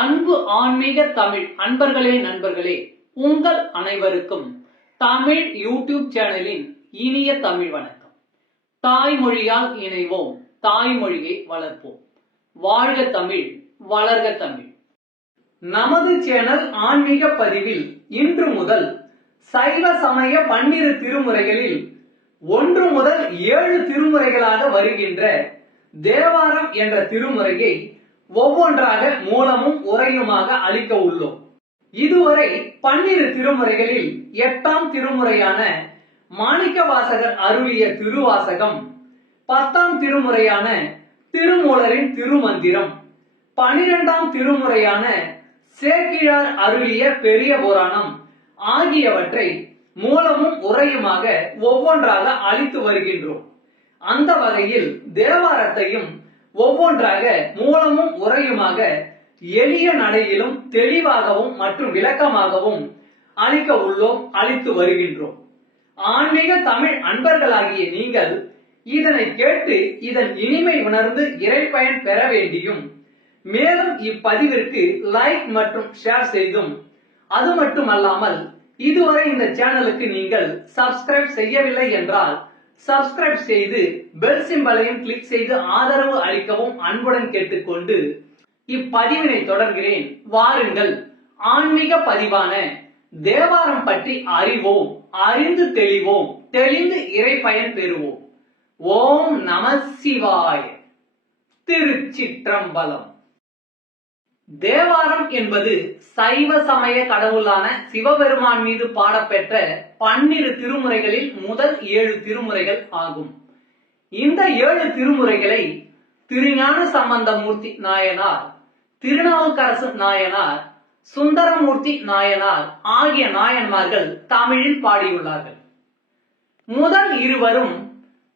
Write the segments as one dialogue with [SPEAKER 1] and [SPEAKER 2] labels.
[SPEAKER 1] அன்பு ஆன்மீக தமிழ் அன்பர்களே நண்பர்களே உங்கள் அனைவருக்கும் தமிழ் யூடியூப் சேனலின் இனிய தமிழ் வணக்கம் தாய்மொழியால் இணைவோம் தாய்மொழியை வளர்ப்போம் வாழ்க தமிழ் வளர்க தமிழ் நமது சேனல் ஆன்மீக பதிவில் இன்று முதல் சைவ சமய பன்னிரு திருமுறைகளில் ஒன்று முதல் ஏழு திருமுறைகளாக வருகின்ற தேவாரம் என்ற திருமுறையை ஒவ்வொன்றாக மூலமும் உரையுமாக அளிக்க உள்ளோம் இதுவரை பன்னிரு திருமுறைகளில் எட்டாம் திருமுறையான மாணிக்க வாசகர் அருளிய திருவாசகம் பத்தாம் திருமுறையான திருமூலரின் திருமந்திரம் பனிரெண்டாம் திருமுறையான சேக்கிழார் அருளிய பெரிய புராணம் ஆகியவற்றை மூலமும் உரையுமாக ஒவ்வொன்றாக அளித்து வருகின்றோம் அந்த வகையில் தேவாரத்தையும் ஒவ்வொன்றாக மூலமும் உரையுமாக எளிய நடையிலும் தெளிவாகவும் மற்றும் விளக்கமாகவும் அளிக்க உள்ளோம் அளித்து வருகின்றோம் ஆன்மீக தமிழ் அன்பர்களாகிய நீங்கள் இதனை கேட்டு இதன் இனிமை உணர்ந்து இறைப்பயன் பெற வேண்டியும் மேலும் இப்பதிவிற்கு லைக் மற்றும் ஷேர் செய்தும் அது மட்டுமல்லாமல் இதுவரை இந்த சேனலுக்கு நீங்கள் சப்ஸ்கிரைப் செய்யவில்லை என்றால் சப்ஸ்கிரைப் செய்து பெல் சிம்பலையும் கிளிக் செய்து ஆதரவு அளிக்கவும் அன்புடன் கேட்டுக்கொண்டு இப்பதிவினை தொடர்கிறேன் வாருங்கள் ஆன்மீக பதிவான தேவாரம் பற்றி அறிவோம் அறிந்து தெளிவோம் தெளிந்து இறை பயன் பெறுவோம் ஓம் நம சிவாய திருச்சிற்றம்பலம் தேவாரம் என்பது சைவ சமய கடவுளான சிவபெருமான் மீது பாடப்பெற்ற பன்னிரு திருமுறைகளில் முதல் ஏழு திருமுறைகள் ஆகும் இந்த ஏழு திருமுறைகளை திருஞான சம்பந்தமூர்த்தி நாயனார் திருநாவுக்கரசு நாயனார் சுந்தரமூர்த்தி நாயனார் ஆகிய நாயன்மார்கள் தமிழில் பாடியுள்ளார்கள் முதல் இருவரும்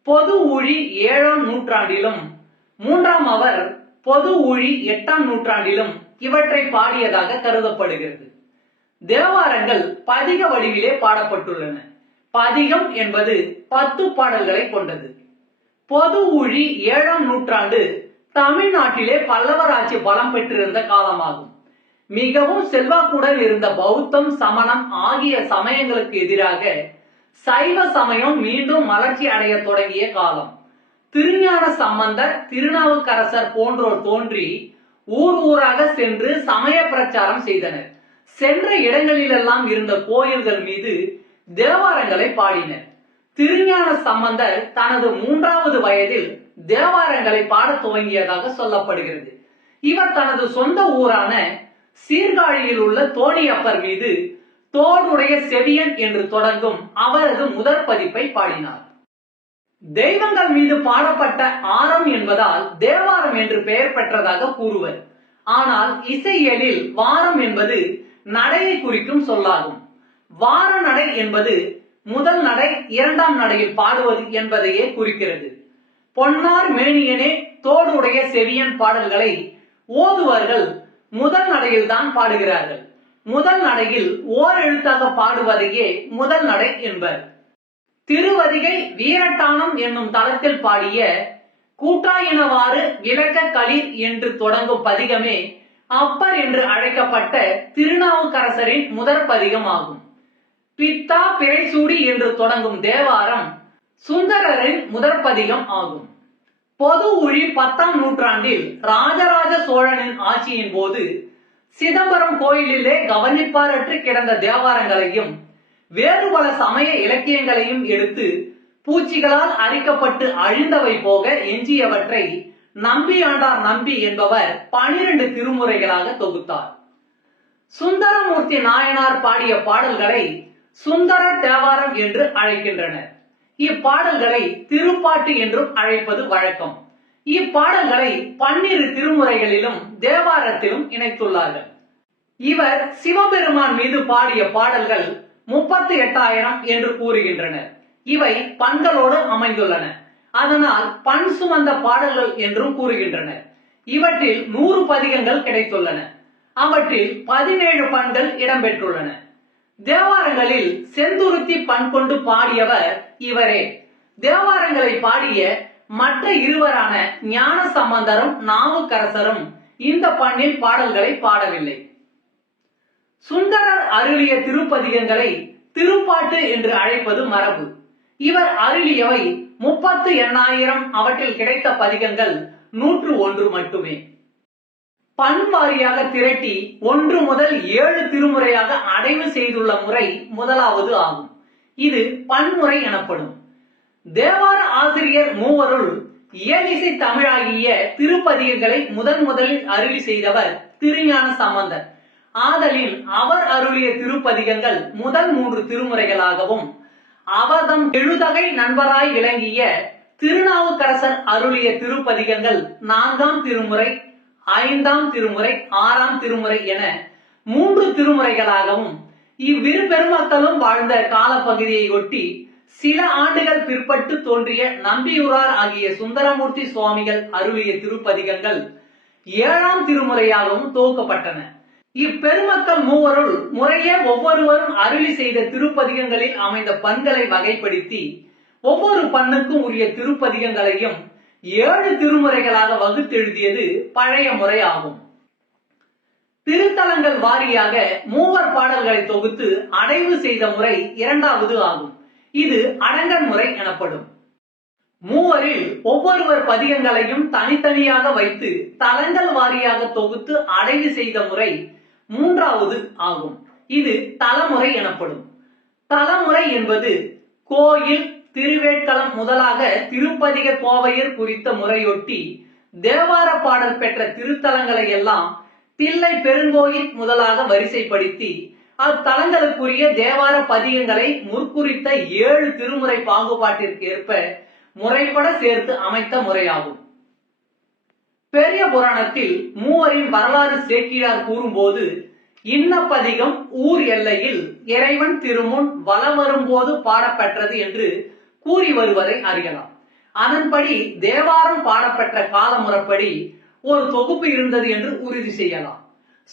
[SPEAKER 1] பொது ஊழி ஏழாம் நூற்றாண்டிலும் மூன்றாம் அவர் பொது ஊழி எட்டாம் நூற்றாண்டிலும் இவற்றை பாடியதாக கருதப்படுகிறது தேவாரங்கள் பதிக வடிவிலே பாடப்பட்டுள்ளன பதிகம் என்பது பத்து பாடல்களை கொண்டது பொது ஊழி ஏழாம் நூற்றாண்டு தமிழ்நாட்டிலே பல்லவராட்சி பலம் பெற்றிருந்த காலமாகும் மிகவும் செல்வாக்குடன் இருந்த பௌத்தம் சமணம் ஆகிய சமயங்களுக்கு எதிராக சைவ சமயம் மீண்டும் மலர்ச்சி அடைய தொடங்கிய காலம் திருஞான சம்பந்தர் திருநாவுக்கரசர் போன்றோர் தோன்றி ஊர் ஊராக சென்று சமய பிரச்சாரம் செய்தனர் சென்ற இடங்களிலெல்லாம் இருந்த கோயில்கள் மீது தேவாரங்களை பாடினர் திருஞான சம்பந்தர் தனது மூன்றாவது வயதில் தேவாரங்களை பாட துவங்கியதாக சொல்லப்படுகிறது இவர் தனது சொந்த ஊரான சீர்காழியில் உள்ள தோணியப்பர் மீது தோனுடைய செவியன் என்று தொடங்கும் அவரது முதற் பதிப்பை பாடினார் தெய்வங்கள் மீது பாடப்பட்ட ஆரம் என்பதால் தேவாரம் என்று பெயர் பெற்றதாக கூறுவர் ஆனால் இசையலில் வாரம் என்பது நடையை குறிக்கும் சொல்லாகும் வார நடை என்பது முதல் நடை இரண்டாம் நடையில் பாடுவது என்பதையே குறிக்கிறது பொன்னார் மேனியனே தோடுடைய செவியன் பாடல்களை ஓதுவர்கள் முதல் நடையில் தான் பாடுகிறார்கள் முதல் நடையில் ஓர் எழுத்தாக பாடுவதையே முதல் நடை என்பர் திருவதிகை வீரட்டானம் என்னும் தளத்தில் பாடிய கூட்டாயினவாறு விளக்க களிர் என்று தொடங்கும் பதிகமே அப்பர் என்று அழைக்கப்பட்ட திருநாவுக்கரசரின் முதற் பதிகம் ஆகும் பித்தா பிறைசூடி என்று தொடங்கும் தேவாரம் சுந்தரரின் முதற் பதிகம் ஆகும் பொது ஒழி பத்தாம் நூற்றாண்டில் ராஜராஜ சோழனின் ஆட்சியின் போது சிதம்பரம் கோயிலிலே கவனிப்பாரற்று கிடந்த தேவாரங்களையும் வேறு பல சமய இலக்கியங்களையும் எடுத்து பூச்சிகளால் அரிக்கப்பட்டு அழிந்தவை போக எஞ்சியவற்றை நம்பி ஆண்டார் நம்பி என்பவர் பனிரெண்டு திருமுறைகளாக தொகுத்தார் சுந்தரமூர்த்தி நாயனார் பாடிய பாடல்களை சுந்தர தேவாரம் என்று அழைக்கின்றனர் இப்பாடல்களை திருப்பாட்டு என்றும் அழைப்பது வழக்கம் இப்பாடல்களை பன்னிரு திருமுறைகளிலும் தேவாரத்திலும் இணைத்துள்ளார்கள் இவர் சிவபெருமான் மீது பாடிய பாடல்கள் முப்பத்தி எட்டாயிரம் என்று கூறுகின்றனர் இவை பண்களோடு அமைந்துள்ளன அதனால் பண் சுமந்த பாடல்கள் என்றும் கூறுகின்றனர் இவற்றில் நூறு பதிகங்கள் கிடைத்துள்ளன அவற்றில் பதினேழு பண்கள் இடம்பெற்றுள்ளன தேவாரங்களில் செந்துருத்தி பண் கொண்டு பாடியவர் இவரே தேவாரங்களை பாடிய மற்ற இருவரான ஞான சம்பந்தரும் நாவுக்கரசரும் இந்த பண்ணில் பாடல்களை பாடவில்லை சுந்தரர் அருளிய திருப்பதிகங்களை திருப்பாட்டு என்று அழைப்பது மரபு இவர் அருளியவை முப்பத்து எண்ணாயிரம் அவற்றில் கிடைத்த பதிகங்கள் நூற்று ஒன்று மட்டுமே பண்வாரியாக திரட்டி ஒன்று முதல் ஏழு திருமுறையாக அடைவு செய்துள்ள முறை முதலாவது ஆகும் இது பன்முறை எனப்படும் தேவார ஆசிரியர் மூவருள் இயலிசை தமிழாகிய திருப்பதிகங்களை முதன் முதலில் அருளி செய்தவர் திருஞான சம்பந்தர் ஆதலில் அவர் அருளிய திருப்பதிகங்கள் முதல் மூன்று திருமுறைகளாகவும் அவதம் எழுதகை நண்பராய் விளங்கிய திருநாவுக்கரசர் அருளிய திருப்பதிகங்கள் நான்காம் திருமுறை ஐந்தாம் திருமுறை ஆறாம் திருமுறை என மூன்று திருமுறைகளாகவும் இவ்விரு பெருமக்களும் வாழ்ந்த காலப்பகுதியை ஒட்டி சில ஆண்டுகள் பிற்பட்டு தோன்றிய நம்பியூரார் ஆகிய சுந்தரமூர்த்தி சுவாமிகள் அருளிய திருப்பதிகங்கள் ஏழாம் திருமுறையாகவும் துவக்கப்பட்டன இப்பெருமக்கள் மூவருள் முறையே ஒவ்வொருவரும் அருளி செய்த திருப்பதிகங்களில் அமைந்த பண்களை வகைப்படுத்தி ஒவ்வொரு பண்ணுக்கும் உரிய திருப்பதிகங்களையும் ஏழு திருமுறைகளாக வகுத்தெழுதியது பழைய முறை ஆகும் திருத்தலங்கள் வாரியாக மூவர் பாடல்களை தொகுத்து அடைவு செய்த முறை இரண்டாவது ஆகும் இது அடங்கன் முறை எனப்படும் மூவரில் ஒவ்வொருவர் பதிகங்களையும் தனித்தனியாக வைத்து தலங்கள் வாரியாக தொகுத்து அடைவு செய்த முறை மூன்றாவது ஆகும் இது தலைமுறை எனப்படும் தலைமுறை என்பது கோயில் திருவேட்களம் முதலாக திருப்பதிக கோவையர் குறித்த முறையொட்டி தேவார பாடல் பெற்ற திருத்தலங்களை எல்லாம் தில்லை பெருங்கோயில் முதலாக வரிசைப்படுத்தி அத்தலங்களுக்குரிய தேவார பதிகங்களை முற்குறித்த ஏழு திருமுறை பாகுபாட்டிற்கு ஏற்ப முறைப்பட சேர்த்து அமைத்த முறையாகும் பெரிய புராணத்தில் மூவரின் வரலாறு சேக்கிழார் கூறும்போது இன்னப்பதிகம் ஊர் எல்லையில் இறைவன் திருமுன் வலம் வரும்போது பாடப்பெற்றது என்று கூறி வருவதை அறியலாம் அதன்படி தேவாரம் பாடப்பெற்ற கால முறைப்படி ஒரு தொகுப்பு இருந்தது என்று உறுதி செய்யலாம்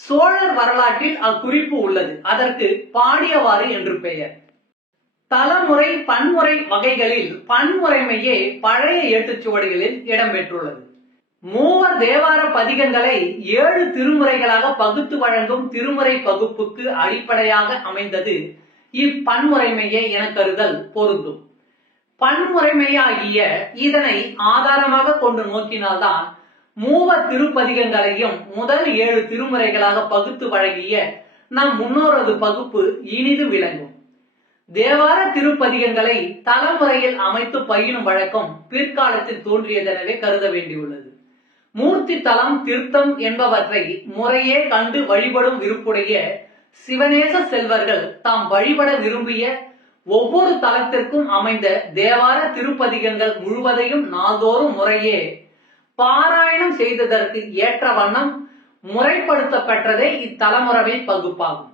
[SPEAKER 1] சோழர் வரலாற்றில் அக்குறிப்பு உள்ளது அதற்கு பாடியவாறு என்று பெயர் தலைமுறை பன்முறை வகைகளில் பன்முறைமையே பழைய ஏட்டுச்சுவடிகளில் இடம்பெற்றுள்ளது மூவர் தேவார பதிகங்களை ஏழு திருமுறைகளாக பகுத்து வழங்கும் திருமுறை பகுப்புக்கு அடிப்படையாக அமைந்தது இப்பன்முறைமையே என கருதல் பொருந்தும் பன்முறைமையாகிய இதனை ஆதாரமாக கொண்டு நோக்கினால்தான் மூவர் திருப்பதிகங்களையும் முதல் ஏழு திருமுறைகளாக பகுத்து வழங்கிய நம் முன்னோரது பகுப்பு இனிது விளங்கும் தேவார திருப்பதிகங்களை தலைமுறையில் அமைத்து பயிலும் வழக்கம் பிற்காலத்தில் தோன்றியதெனவே கருத வேண்டியுள்ளது மூர்த்தி தலம் திருத்தம் என்பவற்றை முறையே கண்டு வழிபடும் விருப்புடைய சிவநேச செல்வர்கள் தாம் வழிபட விரும்பிய ஒவ்வொரு தலத்திற்கும் அமைந்த தேவார திருப்பதிகங்கள் முழுவதையும் நாள்தோறும் முறையே பாராயணம் செய்ததற்கு ஏற்ற வண்ணம் முறைப்படுத்தப்பெற்றதே இத்தலமுறைமை பகுப்பாகும்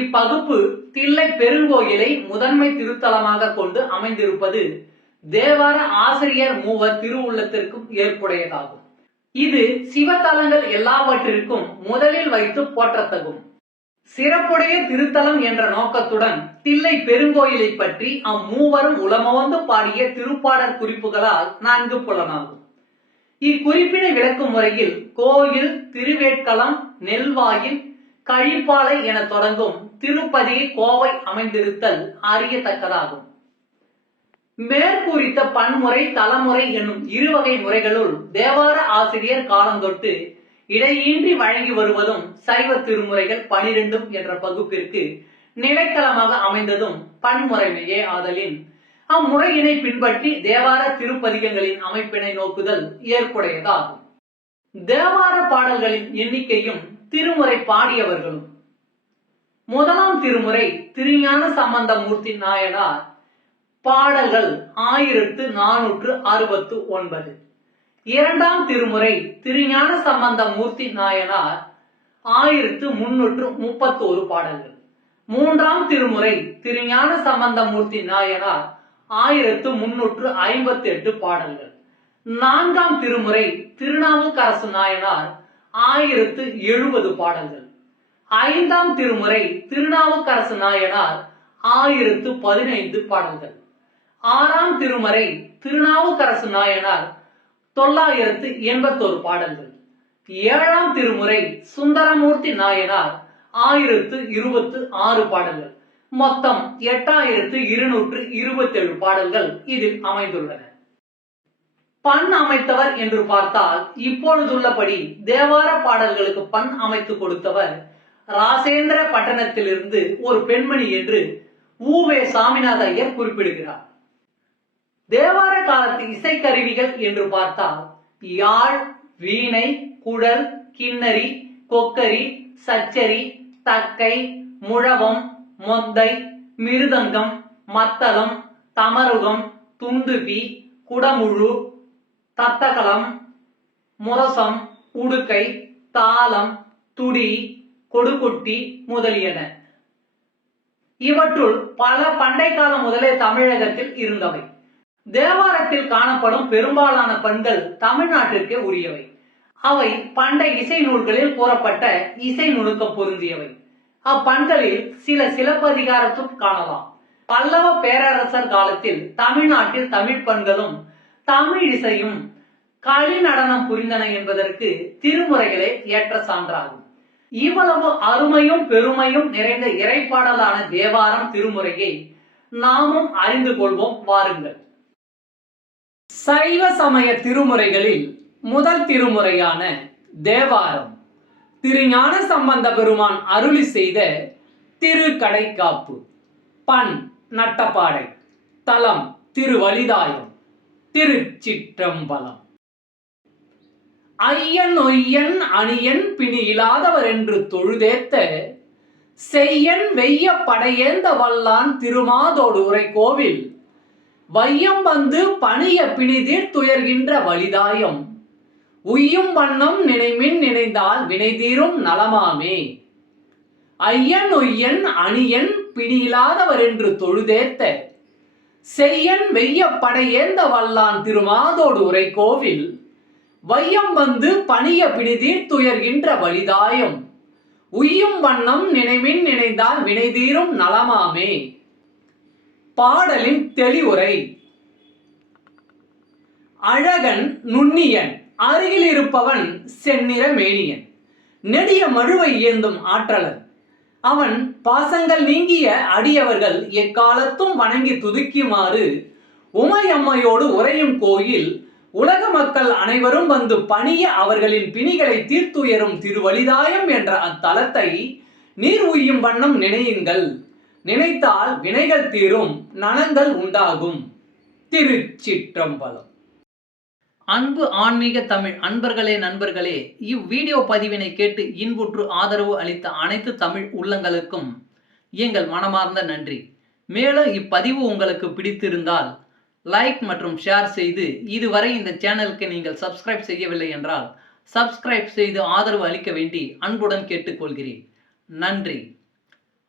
[SPEAKER 1] இப்பகுப்பு தில்லை பெருங்கோயிலை முதன்மை திருத்தலமாக கொண்டு அமைந்திருப்பது தேவார ஆசிரியர் மூவர் திருவுள்ளத்திற்கும் ஏற்புடையதாகும் இது சிவத்தலங்கள் எல்லாவற்றிற்கும் முதலில் வைத்து போற்றத்தகும் சிறப்புடைய திருத்தலம் என்ற நோக்கத்துடன் தில்லை பெருங்கோயிலை பற்றி அம்மூவரும் உளமவந்து பாடிய திருப்பாடற் குறிப்புகளால் நான்கு புலனாகும் இக்குறிப்பினை விளக்கும் முறையில் கோயில் திருவேட்களம் நெல்வாயில் கழிப்பாலை என தொடங்கும் திருப்பதி கோவை அமைந்திருத்தல் அறியத்தக்கதாகும் மேற்கூறித்த பன்முறை தலைமுறை என்னும் இருவகை முறைகளுள் தேவார ஆசிரியர் காலந்தொட்டு இடையின்றி வழங்கி வருவதும் சைவ திருமுறைகள் பனிரெண்டும் என்ற பகுப்பிற்கு நிலைத்தளமாக அமைந்ததும் பன்முறைமையே ஆதலின் அம்முறையினை பின்பற்றி தேவார திருப்பதிகங்களின் அமைப்பினை நோக்குதல் ஏற்புடையதாகும் தேவார பாடல்களின் எண்ணிக்கையும் திருமுறை பாடியவர்களும் முதலாம் திருமுறை திருஞான சம்பந்தமூர்த்தி நாயனார் பாடல்கள் ஆயிரத்து நானூற்று அறுபத்து ஒன்பது இரண்டாம் திருமுறை திருஞான சம்பந்த மூர்த்தி நாயனார் ஆயிரத்து முன்னூற்று முப்பத்தி ஒரு பாடல்கள் மூன்றாம் திருமுறை திருஞான சம்பந்த மூர்த்தி நாயனார் ஆயிரத்து முன்னூற்று ஐம்பத்தி எட்டு பாடல்கள் நான்காம் திருமுறை திருநாவுக்கரசு நாயனார் ஆயிரத்து எழுபது பாடல்கள் ஐந்தாம் திருமுறை திருநாவுக்கரசு நாயனார் ஆயிரத்து பதினைந்து பாடல்கள் ஆறாம் திருமறை திருநாவுக்கரசு நாயனார் தொள்ளாயிரத்து எண்பத்தோரு பாடல்கள் ஏழாம் திருமுறை சுந்தரமூர்த்தி நாயனார் ஆயிரத்து இருபத்து ஆறு பாடல்கள் மொத்தம் எட்டாயிரத்து இருநூற்று இருபத்தேழு பாடல்கள் இதில் அமைந்துள்ளன பண் அமைத்தவர் என்று பார்த்தால் இப்பொழுதுள்ளபடி தேவார பாடல்களுக்கு பண் அமைத்து கொடுத்தவர் ராசேந்திர பட்டணத்திலிருந்து ஒரு பெண்மணி என்று ஊவே சாமிநாத ஐயர் குறிப்பிடுகிறார் தேவார காலத்து இசைக்கருவிகள் என்று பார்த்தால் யாழ் வீணை குடல் கிண்ணறி கொக்கரி சச்சரி தக்கை முழவம் மொந்தை மிருதங்கம் மத்தளம் தமருகம் துண்டுபி குடமுழு தத்தகலம் முரசம் உடுக்கை தாளம் துடி கொடுக்குட்டி முதலியன இவற்றுள் பல பண்டைக்காலம் முதலே தமிழகத்தில் இருந்தவை தேவாரத்தில் காணப்படும் பெரும்பாலான பண்கள் தமிழ்நாட்டிற்கே உரியவை அவை பண்டை இசை நூல்களில் கூறப்பட்ட இசை நுணுக்கம் பொருந்தியவை அப்பண்களில் சில சிலப்பதிகாரத்தும் காணலாம் பல்லவ பேரரசர் காலத்தில் தமிழ்நாட்டில் தமிழ் பண்களும் தமிழ் இசையும் களி நடனம் புரிந்தன என்பதற்கு திருமுறைகளே ஏற்ற சான்றாகும் இவ்வளவு அருமையும் பெருமையும் நிறைந்த இறைப்பாடலான தேவாரம் திருமுறையை நாமும் அறிந்து கொள்வோம் வாருங்கள் சைவ சமய திருமுறைகளில் முதல் திருமுறையான தேவாரம் திருஞான சம்பந்த பெருமான் அருளி செய்த திரு கடைக்காப்பு பண் நட்டப்பாடை தலம் திருவலிதாயம் திருச்சிற்றம்பலம் ஐயன் ஒய்யன் அணியன் பிணி இல்லாதவர் என்று தொழுதேத்த செய்யன் வெய்ய படையேந்த வல்லான் திருமாதோடு உரை கோவில் வையம் வந்து பணிய பிணிதீர் துயர்கின்ற வலிதாயம் உய்யும் வண்ணம் நினைமின் நினைந்தால் வினைதீரும் நலமாமே ஐயன் ஒய்யன் அணியன் பிணியிலாதவர் என்று தொழுதேத்த செய்யன் வெய்ய படையேந்த வல்லான் திருமாதோடு உரை கோவில் வையம் வந்து பணிய பிணிதீர் துயர்கின்ற வலிதாயம் உய்யும் வண்ணம் நினைமின் நினைந்தால் வினைதீரும் நலமாமே பாடலின் தெளிவுரை அழகன் நுண்ணியன் அருகில் இருப்பவன் செந்நிற மேனியன் நெடிய மழுவை ஏந்தும் ஆற்றலன் அவன் பாசங்கள் நீங்கிய அடியவர்கள் எக்காலத்தும் வணங்கி துதிக்குமாறு உமையம்மையோடு உறையும் கோயில் உலக மக்கள் அனைவரும் வந்து பணிய அவர்களின் பிணிகளை தீர்த்துயரும் திருவலிதாயம் என்ற அத்தலத்தை நீர் உய்யும் வண்ணம் நினையுங்கள் நினைத்தால் வினைகள் தீரும் நலங்கள் உண்டாகும் திருச்சிற்றம்பலம் அன்பு ஆன்மீக தமிழ் அன்பர்களே நண்பர்களே இவ்வீடியோ பதிவினை கேட்டு இன்புற்று ஆதரவு அளித்த அனைத்து தமிழ் உள்ளங்களுக்கும் எங்கள் மனமார்ந்த நன்றி மேலும் இப்பதிவு உங்களுக்கு பிடித்திருந்தால் லைக் மற்றும் ஷேர் செய்து இதுவரை இந்த சேனலுக்கு நீங்கள் சப்ஸ்கிரைப் செய்யவில்லை என்றால் சப்ஸ்கிரைப் செய்து ஆதரவு அளிக்க வேண்டி அன்புடன் கேட்டுக்கொள்கிறேன் நன்றி